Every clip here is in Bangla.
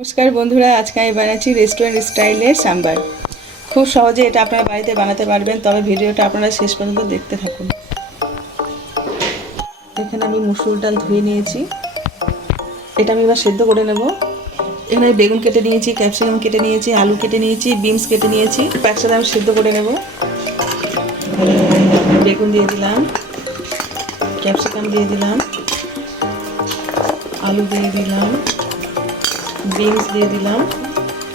নমস্কার বন্ধুরা, আজকে আমি বানাচ্ছি রেস্টুরেন্ট স্টাইলের সাম্বার। খুব সহজে এটা আপনারা বাড়িতে বানাতে পারবেন, তবে ভিডিওটা আপনারা শেষ পর্যন্ত দেখতে থাকুন। এখানে আমি মুসুর ডাল ধুয়ে নিয়েছি, এটা আমি এবার সেদ্ধ করে নেব। এখানে বেগুন কেটে নিয়েছি, ক্যাপসিকাম কেটে নিয়েছি, আলু কেটে নিয়েছি, বিনস কেটে নিয়েছি, একসাথে আমি সেদ্ধ করে নেব। বেগুন দিয়ে দিলাম, ক্যাপসিকাম দিয়ে দিলাম, আলু দিয়ে দিলাম, বিনস দিয়ে দিলাম,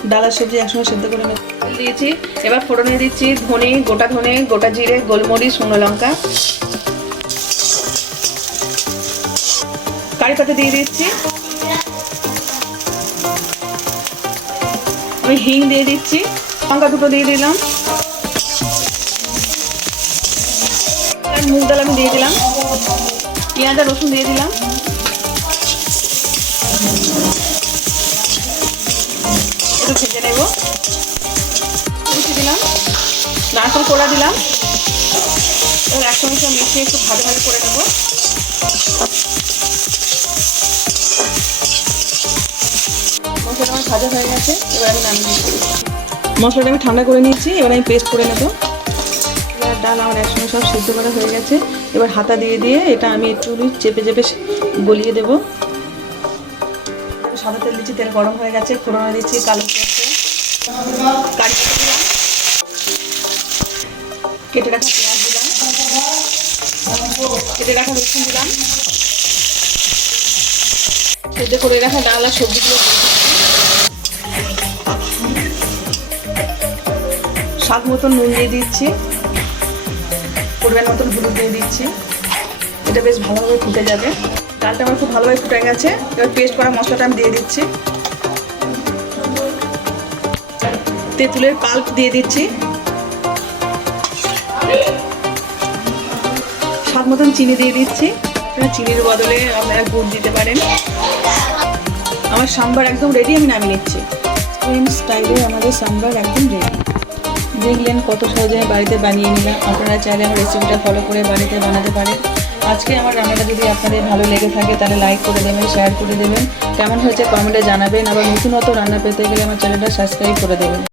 ডাল আর সবজি একসঙ্গে সেদ্ধ করে দিয়েছি। এবার ফোড়নে দিচ্ছি ধনে, গোটা জিরে, গোলমরিচ, শুকনো লঙ্কা, কারি পাতা দিয়ে দিচ্ছি, আমি হিং দিয়ে দিচ্ছি, লঙ্কা দুটো দিয়ে দিলাম, মুগ ডাল আমি দিয়ে দিলাম, পেঁয়াজ আর রসুন দিয়ে দিলাম, একটু ভেজে নেব। দিলাম নারকেল কোড়া দিলাম, এবার একসঙ্গে সব মিশিয়ে একটু ভালো করে নেব। মশলাটা আমার ভাজা হয়ে গেছে, এবার আমি নামিয়ে দিচ্ছি। মশলাটা আমি ঠান্ডা করে নিয়েছি, এবার আমি পেস্ট করে নেব। এবার ডাল আমার একসঙ্গে সব সিদ্ধ করা হয়ে গেছে, এবার হাতা দিয়ে দিয়ে এটা আমি একটু চেপে চেপে গলিয়ে দেবো। সাদা তেল দিচ্ছি, তেল গরম হয়ে গেছে, ফোড়নে দিচ্ছি কালো সরষে, কারি দিলাম, কেটে রাখা পেঁয়াজ দিলাম, কেটে রাখা রসুন দিলাম, সেদ্ধ করে রাখা ডাল আর সবজিগুলো স্বাদ মতন নুন দিয়ে দিচ্ছি, পরিমাণ মতন হলুদ দিয়ে দিচ্ছি। এটা বেশ ভালোভাবে ফুটে যাবে। ডালটা আমার খুব ভালোভাবে ফুটে গেছে, এবার পেস্ট করা মশলাটা আমি দিয়ে দিচ্ছি, তেঁতুলের পাল্প দিয়ে দিচ্ছি, স্বাদ মতন চিনি দিয়ে দিচ্ছি। চিনির বদলে আপনারা গুড় দিতে পারেন। আমার সাম্বার একদম রেডি, আমি নামিয়ে নিচ্ছি। স্টাইলে আমাদের সাম্বার একদম রেডি। দেখলেন কত সহজে আমি বাড়িতে বানিয়ে নিলাম। আপনারা চাইলে আমার রেসিপিটা ফলো করে বাড়িতে বানাতে পারেন। আজকে আমার রান্নাটা যদি আপনাদের ভালো লেগে থাকে তাহলে লাইক করে দেবেন, শেয়ার করে দেবেন, কেমন হয়েছে কমেন্টে জানাবেন। আবার নতুন রান্না পেতে গেলে আমার চ্যানেলটা সাবস্ক্রাইব করে দেবেন।